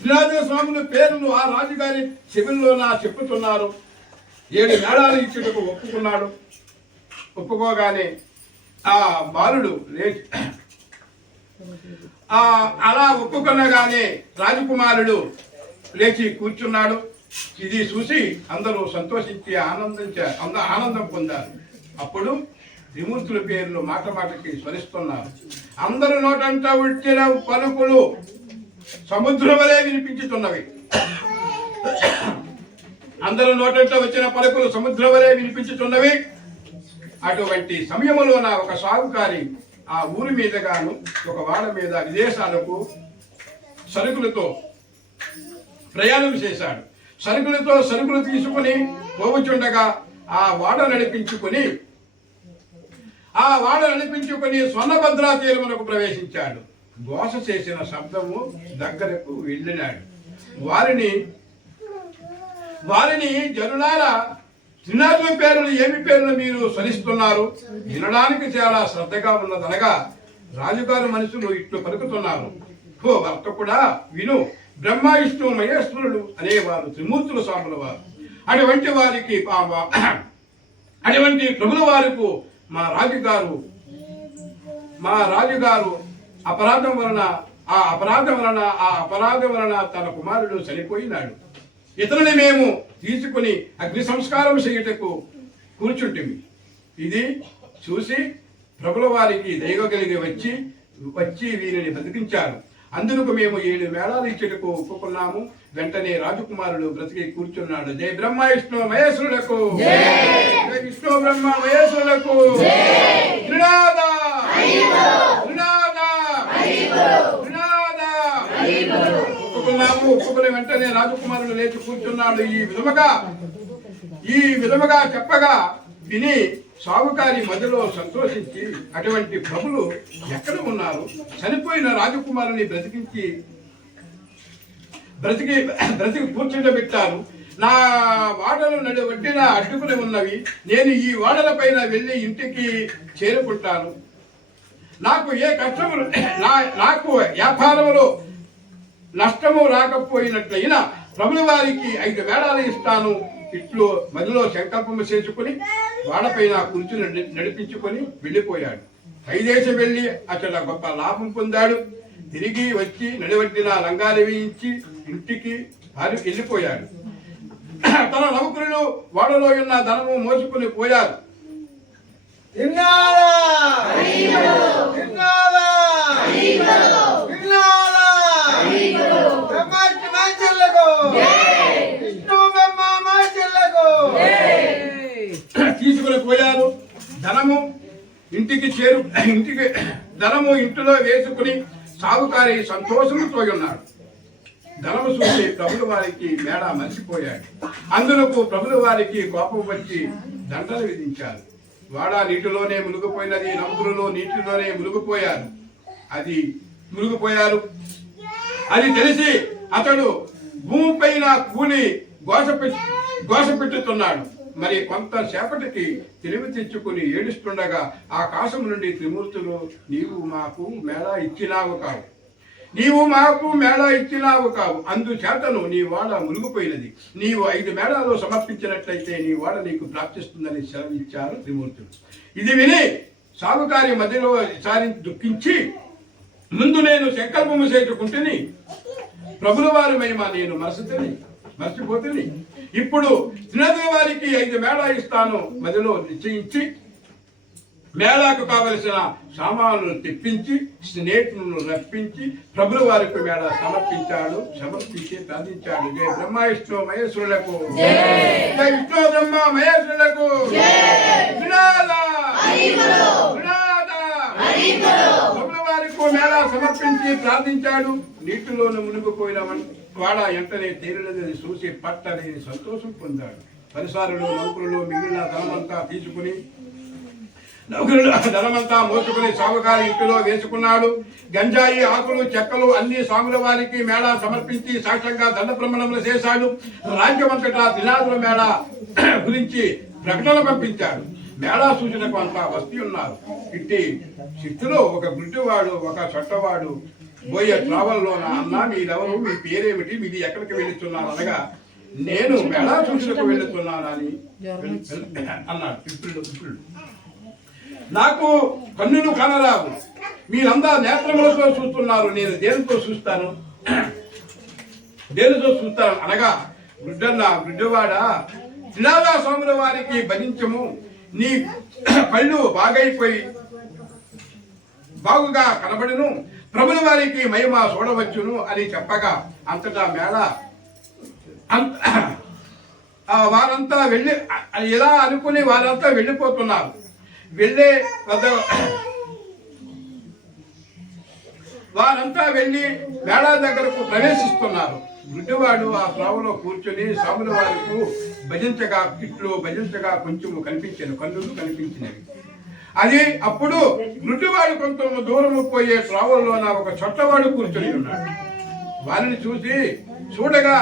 త్రినాథ స్వాముల పేర్లు ఆ రాజుగారి చెవుల్లోన చెప్పుతున్నారు. 7 మేళాలు ఇచ్చుటకు ఒప్పుకున్నాడు. ఒప్పుకోగానే ఆ బాలుడు లేచి అలా ఒప్పుకునగానే రాజకుమారుడు లేచి కూర్చున్నాడు. ఇది చూసి అందరూ సంతోషించి ఆనందం పొందారు. అప్పుడు త్రిమూర్తుల పేర్లు మాటకి స్మరిస్తున్నారు. అందరూ నోటంట వచ్చిన పలుకులు సముద్రం వలె వినిపించుతున్నవి. అందరూ నోటంట వచ్చిన పలుకులు సముద్రం వలె వినిపించుతున్నవి. అటువంటి సమయంలోన ఒక సాగుకారి ఆ ఊరి మీదగాను ఒక వాడ మీద విదేశాలకు సరుకులతో ప్రయాణం చేశాడు. సరుకులు తీసుకుని పోవుచుండగా ఆ వాడ నడిపించుకుని స్వర్ణభద్రా తీరమునకు ప్రవేశించాడు. ఘోష చేసిన శబ్దము దగ్గరకు వెళ్ళినాడు. వారిని జనులారా, త్రినాథుల పేర్లు ఏమి పేర్లు మీరు స్మరిస్తున్నారు? వినడానికి చాలా శ్రద్ధగా ఉన్నదనగా రాజుగారు మనుషులు ఇట్లు పలుకుతున్నారు. ఓ వర్తకుడా విను, బ్రహ్మ విష్ణు మహేశ్వరుడు అనేవారు త్రిమూర్తుల స్వాముల వారు. అటువంటి ప్రభుల వారికి మా రాజుగారు అపరాధం వలన తన కుమారుడు చనిపోయినాడు. ఇతరుని మేము తీసుకుని అగ్ని సంస్కారం చేయుటకు కూర్చుంటిమి. ఇది చూసి ప్రభుల వారికి దైవ కలిగి వచ్చి వీరిని బతికించారు. అందుకు మేము 7 మేళాలు ఇచ్చుటకు ఒప్పుకున్నాము. వెంటనే రాజకుమారుడు బ్రతికి కూర్చున్నాడు. జై బ్రహ్మ విష్ణు మహేశ్వరులకు, జై విష్ణు బ్రహ్మ మహేశ్వరులకు. ఒప్పుకుని వెంటనే రాజకుమారుడు లేచి కూర్చున్నాడు. ఈ విధముగా చెప్పగా విని సాగుకారి మధ్యలో సంతోషించి అటువంటి ప్రభులు ఎక్కడ ఉన్నారు? చనిపోయిన రాజకుమారుని బ్రతికి కూర్చుండబెట్టారు. నా వాడలు వడ్డిన అడ్డుకుని ఉన్నవి. నేను ఈ వాడల పైన వెళ్ళి ఇంటికి చేరుకుంటాను. నాకు ఏ కష్టము నాకు వ్యాపారములో నష్టము రాకపోయినట్లయినా ప్రభుల వారికి 5 మేళాలు ఇస్తాను. ఇట్లు మదిలో సంకల్పము చేసుకుని వాడపైన కూర్చుని నడిపించుకొని వెళ్ళిపోయాడు. 5 దేశం వెళ్ళి అతడు గొప్ప లాభం పొందాడు. తిరిగి వచ్చి నడివట్టిన లంగాలు వేయించి ఇంటికి వెళ్ళిపోయాడు. తన నౌకరులు వాడలో ఉన్న ధనము మోసుకుని పోయారు. తీసుకుని పోయారు. ఇంటికి ధనము ఇంటిలో వేసుకుని సాగుకారి సంతోషంతో ఉన్నాడు. ధనము చూసి ప్రభుల వారికి మేడ మర్చిపోయాడు. అందులకు ప్రభుల వారికి కోపం వచ్చి దండలు విధించారు. వాడ నీటిలోనే మునిగిపోయినది, నౌకరులు నీటిలోనే మునిగిపోయారు. అది తెలిసి అతడు భూమిపైన కూలి గోస పెట్టుతున్నాడు. మరి కొంతసేపటికి తెలివి తెచ్చుకుని ఏడుస్తుండగా ఆకాశం నుండి త్రిమూర్తులు, నీవు మాకు మేళ ఇచ్చినావు కావు, అందుచేతను నీ వాడ మునిగిపోయినది. నీవు 5 మేళాలు సమర్పించినట్లయితే నీ వాడ నీకు ప్రాప్తిస్తుందని సెలవిచ్చారు త్రిమూర్తులు. ఇది విని సాగుకారి మధ్యలో ఈసారి దుఃఖించి, ముందు నేను సంకల్పము చేసుకుంటుని ప్రభుల వారి మహిమ నేను మర్చిపోతుంది. ఇప్పుడు త్రినదుల వారికి 5 మేళా ఇస్తాను మధ్యలో నిశ్చయించి మేళాకు కావలసిన సామాన్లు తెప్పించి స్నేహితులను రప్పించి ప్రభుల వారికి మేళ సమర్పించి ప్రార్థించాడు. జయ బ్రహ్మ విష్ణు మహేశ్వరులకు, జయ విష్ణు బ్రహ్మ మహేశ్వరులకు. ప్రభుల వారికి మేళ సమర్పించి ప్రార్థించాడు. నీటిలోనే మునిగిపోయిన వాడ వెంటనే తేలినది చూసి పట్టలేని సంతోషం పొందాడు. పరిసారులు నౌకరులు మిగిలిన ధనమంతా మోసుకుని సాగుకారి ఇంటిలో వేసుకున్నాడు. గంజాయి ఆకులు చెక్కలు అన్ని సాముల వారికి మేళా సమర్పించి సాక్ష్యంగా దండ ప్రమాణములు చేశాడు. రాజ్యమంతటా దినాదుల మేళా గురించి ప్రకటన పంపించాడు. మేళా సూచనకు అంతా వస్తూ ఉన్నారు. ఇట్టి శిస్తులో ఒక గుడ్డివాడు ఒక చొట్టవాడు పోయే ట్రావెల్లోన, అన్నా మీరెవరు, మీ పేరేమిటి, మీది ఎక్కడికి వెళుతున్నారు అనగా, నేను మేళా సూచనకు వెళుతున్నానని అన్నాడు. విప్రుడు, నాకు కన్నులు కనరావు, మీరంతా నేత్రములతో చూస్తున్నారు, నేను దేనితో చూస్తాను అనగా, గుడ్డవాడా త్రినాద స్వాముల వారికి భజించము, నీ కళ్ళు బాగుగా కనబడును, ప్రభుల వారికి మహిమ చూడవచ్చును అని చెప్పగా అంతటా మేళ వారంతా ఇలా అనుకుని వారంతా వెళ్ళిపోతున్నారు. వారంతా వెళ్ళి మేళా దగ్గరకు ప్రవేశిస్తున్నారు. గుడ్డివాడు ఆ త్రావులో కూర్చొని స్వాముల వారికి భజించగా కొంచెం కన్నులు కనిపించినవి. అప్పుడు గుడ్డివాడు కొంత దూరం పోయే త్రావులోన ఒక చొట్టవాడు కూర్చొని ఉన్నాడు. వారిని చూడగా,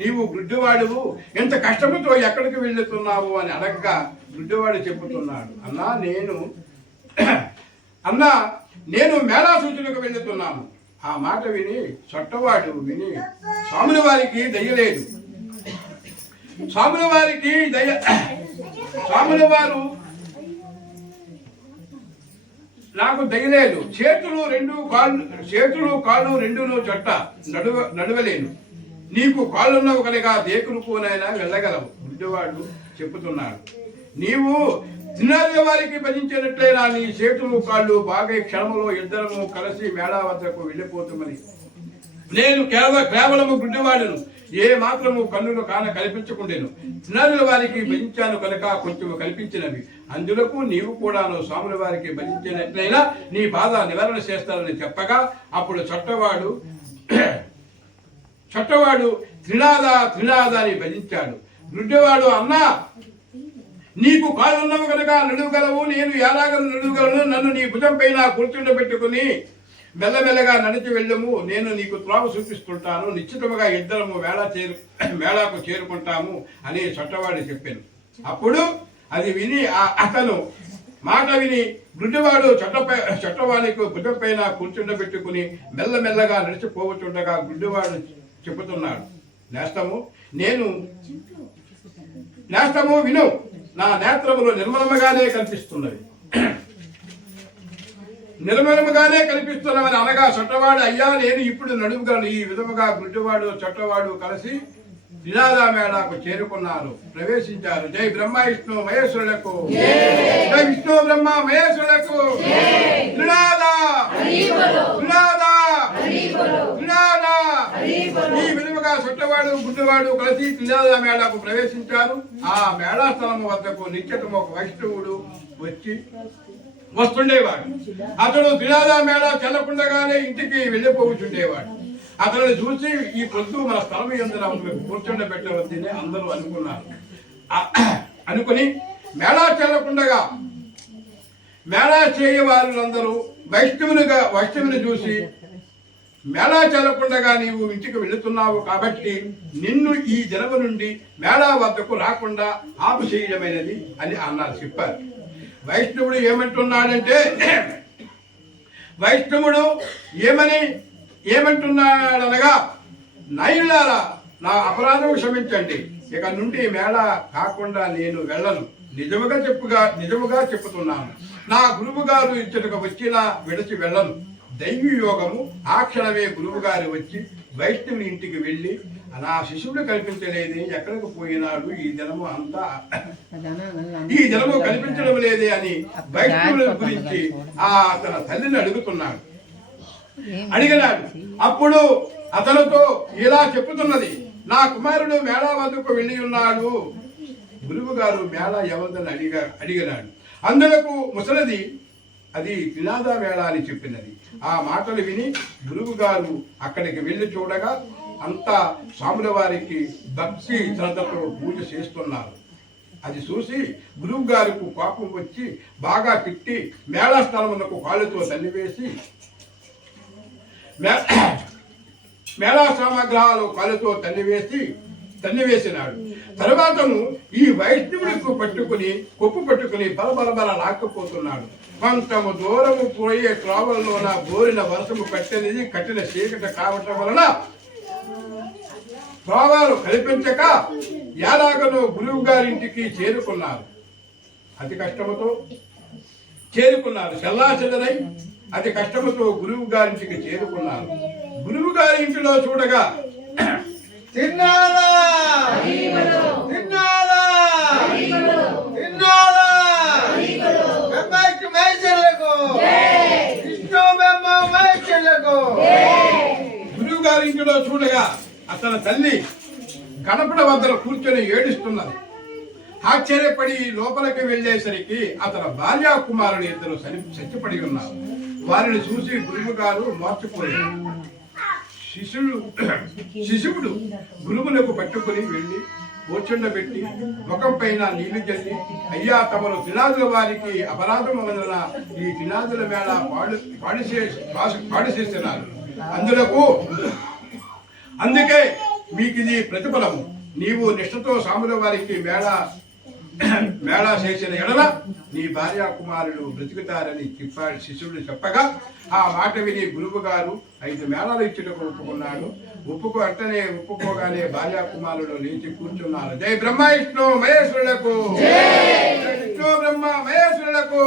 నీవు గుడ్డివాడువు, ఎంత కష్టముతో ఎక్కడికి వెళ్తున్నావు అని అడగగా గుడ్డివాడు చెప్పుతున్నాడు, అన్నా నేను మేళా సూచనకు వెళ్తున్నాను. ఆ మాట విని చొట్టవాడు స్వాముల వారికి దయలేదు. స్వాముల నాకు దయలేదు. చేతులు కాళ్ళు రెండును చొట్ట నడవలేను. నీకు కాళ్ళున్నవు కనుక దేకులు పోనైనా వెళ్ళగలవు. గుడ్డివాడు చెప్పుతున్నాడు, నీవు త్రినాదుల వారికి భజించినట్లయినా నీ చేతులు కాళ్ళు బాగా క్షణములో ఇద్దరము కలిసి మేళా వద్దకు వెళ్ళిపోతామని. నేను కేవలము గుడ్డివాడును, ఏ మాత్రము కన్నులు కల్పించకుండేను. త్రినాదుల వారికి భజించాను కనుక కొంచెము కల్పించినవి. అందులకు నీవు కూడాను స్వాముల వారికి భజించినట్లయినా నీ బాధ నివారణ చేస్తానని చెప్పగా, అప్పుడు చొట్టవాడు త్రినాద అని భజించాడు. గుడ్డివాడు, అన్నా నీకు కాళ్ళున్నవు కనుక నడువగలవు, నేను ఎలాగ నడువగలను, నన్ను నీ భుజం పైన కూర్చుండబెట్టుకుని మెల్లమెల్లగా నడిచి వెళ్ళము, నేను నీకు త్రోవ చూపిస్తుంటాను, నిశ్చితముగా ఇద్దరము మేళాకు చేరుకుంటాము అని చొట్టవాడు చెప్పాను. అప్పుడు అది విని అతను మాట విని గుడ్డివాడు చొట్టవానికి భుజం పైన కూర్చుండబెట్టుకుని మెల్లమెల్లగా నడిచిపోవచ్చుండగా గుడ్డివాడు చెబుతున్నాడు, నేస్తము విను, నా నేత్రములు నిర్మలముగానే కనిపిస్తున్నవి. నిర్మలముగానే కనిపిస్తున్నామని అనగా చొట్టవాడు అయ్యా నేను ఇప్పుడు నడుపుగలను. ఈ విధముగా గుడ్డివాడు చొట్టవాడు కలిసి నినాద మేళకు చేరుకున్నారు, ప్రవేశించారు. జై బ్రహ్మ విష్ణు మహేశ్వరులకు, జై విష్ణు బ్రహ్మ మహేశ్వరులకు. నినాద నినాద నినాద. ఈ విధముగా చొట్టవాడు గుడ్డివాడు కలిసి నినాద మేళకు ప్రవేశించారు. ఆ మేళా స్థలము వద్దకు నిత్యము ఒక వైష్ణవుడు వస్తుండేవాడు. అతడు నినాద మేళ చెల్లకుండగానే ఇంటికి వెళ్ళిపోవచ్చుండేవాడు. అతను చూసి ఈ పొద్దు మన స్థలం ఎందుకు కూర్చోబెట్టవద్దని అందరూ అనుకున్నారు. అనుకుని మేళా చెల్లకుండగా మేళా చేయవారులందరూ వైష్ణవుని చూసి మేళా చెల్లకుండగా నీవు ఇంటికి వెళుతున్నావు కాబట్టి నిన్ను ఈ జనము నుండి మేళా వద్దకు రాకుండా ఆపు చేయడమైనది అని అన్నారు, చెప్పారు. వైష్ణవుడు ఏమంటున్నాడంటే, వైష్ణవుడు ఏమంటున్నాడనగా నాయనులారా నా అపరాధం క్షమించండి, ఇక నుండి మేళా కాకుండా నేను వెళ్ళను. నిజముగా చెప్పుతున్నాను. నా గురువు గారు ఇచ్చటకు వచ్చినా విడిచి వెళ్ళను. దైవీ యోగము ఆ క్షణమే గురువు గారు వచ్చి వైష్ణవుని ఇంటికి వెళ్ళి నా శిశువుడు కనిపించలేదే, ఎక్కడికి పోయినాడు, ఈ దినము కనిపించడం లేదే అని వైష్ణవుల గురించి తన తల్లిని అడిగినాడు. అప్పుడు అతనితో ఇలా చెప్పుతున్నది, నా కుమారుడు మేళా వద్దకు వెళ్ళి ఉన్నాడు. గురువు గారు మేళా ఎవరిదని అడిగినాడు. అందులకు ముసలిది అది నినాద మేళా అని చెప్పినది. ఆ మాటలు విని గురువు గారు అక్కడికి వెళ్ళి చూడగా అంతా స్వాముల వారికి భక్తి శ్రద్ధతో పూజ చేస్తున్నారు. అది చూసి గురువు గారికి కోపం వచ్చి బాగా తిట్టి మేళా స్థలమునకు కాళ్ళతో తన్నివేసి మేళా సామగ్రహాలు కాళ్ళతో తన్నివేసినాడు. తరువాతను ఈ వైష్ణవుడికి కొప్పు పట్టుకుని బలబల లాక్కపోతున్నాడు. కొంతము దూరము పోయే త్రోవల్లోన బోరిన వర్షము కట్టిన చీకట కావటం వలన త్రోవాలు కల్పించక ఎలాగనో గురువు గారింటికి చేరుకున్నారు. అతి కష్టముతో చేరుకున్నారు. చెల్లాచెల్లరై అతి కష్టముతో గురువు గారింటికి చేరుకున్నారు. గురువు గారి ఇంటిలో చూడగా గురువు గారి ఇంటిలో చూడగా అతని తల్లి గణపడ వద్ద కూర్చొని ఏడుస్తున్నది. ఆశ్చర్యపడి లోపలికి వెళ్ళేసరికి అతని భార్యా కుమారుడు ఇద్దరు చచ్చిపడి ఉన్నారు. వారిని చూసి గురువు గారు మార్చిపోయారు. శిశువుడు గురువులకు పట్టుకుని వెళ్ళి కూర్చుండబెట్టి ముఖం పైన నీళ్లు చల్లి, అయ్యా తమరు తినాదుల వారికి అపరాధం వలన ఈ తినాదుల మేళ పాడు చేస్తున్నారు. అందుకే మీకు ఇది ప్రతిఫలము. నీవు నిష్ఠతో సాముల వారికి మేళా చేసిన ఎడల నీ భార్యా కుమారుడు బ్రతుకుతారని శిష్యుడు చెప్పగా ఆ మాట విని గురువు గారు 5 మేళాలు ఇచ్చుటకు ఒప్పుకోగానే భార్యా కుమారుడు లేచి కూర్చున్నారు. జై బ్రహ్మ విష్ణు మహేశ్వరులకు, విష్ణు బ్రహ్మ మహేశ్వరులకు.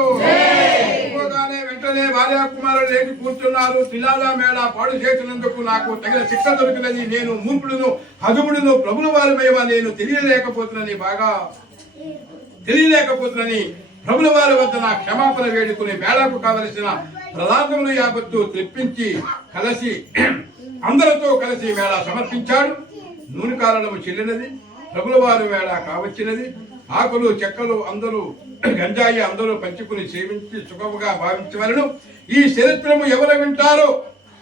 ఒప్పుకోగానే వెంటనే భార్యా కుమారుడు లేచి కూర్చున్నారు. తిలాదా మేళా పాడు చేసినందుకు నాకు తగిన శిక్ష దొరికినది. నేను మూర్ఖుడును హజముడును ప్రభుల వారిమేమో నేను తెలియలేకపోతున్నాని ప్రభుల వారి వద్ద నా క్షమాపణ వేడుకుని మేళాకు కావలసిన పదార్థములు యావత్తు తెప్పించి అందరితో కలిసి మేళా సమర్పించాడు. నూనె కారణము చెల్లినది. ప్రభుల వారి మేళా కావచ్చినది. ఆకులు చెక్కలు అందరూ గంజాయి అందరూ పంచుకుని సేవించి సుఖముగా భావించవలను. ఈ చరిత్రము ఎవరు వింటారో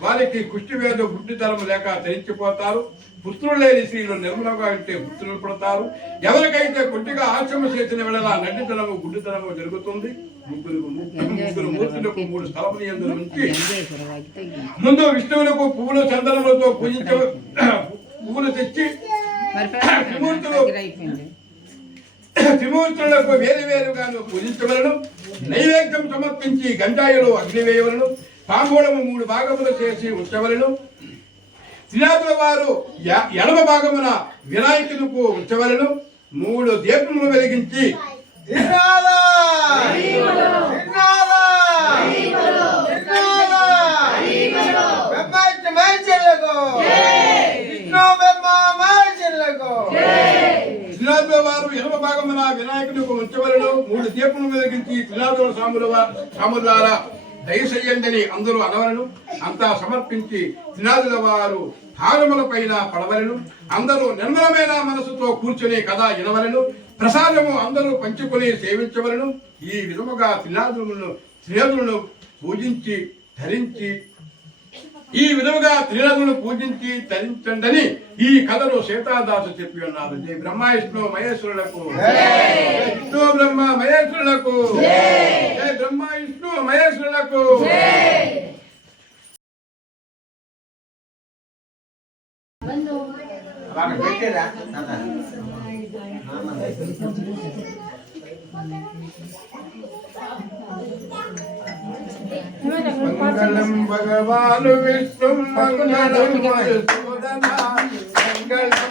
వారికి కుష్టివేద గుడ్డితనము లేక తరించిపోతారు. పుత్రులు లేని స్త్రీలు నిర్మలంగా ఉంటే పుత్రులు పడతారు. ఎవరికైతే కొద్దిగా ఆశ్రమ చేసిన వేళ నడ్డితనము గుడ్డితనము జరుగుతుంది. ముగ్గురు మూర్తులకు 3 స్థలముల యందు నుంచి ముందు విష్ణువులకు పువ్వులు చందనములతో పువ్వులు తెచ్చి త్రిమూర్తులకు వేరుగాను పూజించవలను. నైవేద్యం సమర్పించి గంజాయిలో అగ్ని వేయవలను. తాంబూలము 3 భాగములు చేసి ఉంచవలను. త్రినాథుల వారు ఎడమ భాగమున వినాయకులకు ఉంచవలను. 3 దీపములు వెలిగించి త్రినాథుల వారు ఎడమ భాగమున వినాయకుని ఉంచవలను 3 దీపములు వెలిగించి త్రినాథుల సాములారా దయచేయండి అందరూ అనవలను. అంతా సమర్పించి త్రినాథుల వారు హారముల పైన పడవలను. అందరూ నిర్మలమైన మనసుతో కూర్చునే కథ వినవలను. ప్రసాదము అందరూ పంచుకొని సేవించవలను. ఈ విధముగా త్రినాథులను పూజించి ధరించి ధరించండి ఈ కథను సీతాదాసు చెప్పి ఉన్నారు. జై బ్రహ్మ విష్ణు మహేశ్వరులకు, విష్ణు బ్రహ్మ మహేశ్వరులకు, జై బ్రహ్మ విష్ణు మహేశ్వరులకు. మంగళం భగవాను విష్ణు మంగళం మధుసూదన మంగళం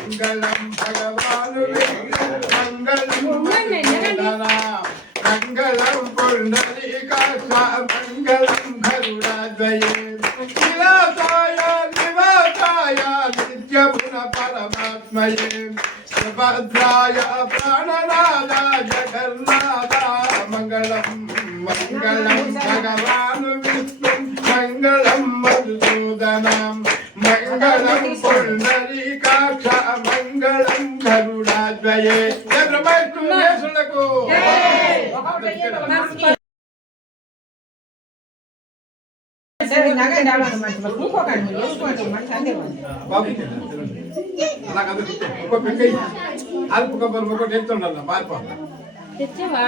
మంగళం భగవాను విష్ణు మంగళం మధుసూదన మంగళం పుండరీకాక్ష మంగళం గరుడాద్వయే విలాసాయ నివాసాయ నిత్యమున పరమాత్మయే భద్రాయ ప్రాణనాద జగన్నాథ మంగళం మంగళం భగవాను విష్ణు మంగళం మధుసూదనం మంగళం పుండరీకాక్ష మంగళం గరుడాద్వయే. జై బ్రహ్మ విష్ణు మహేశ్వరులకు. తెచ్చావా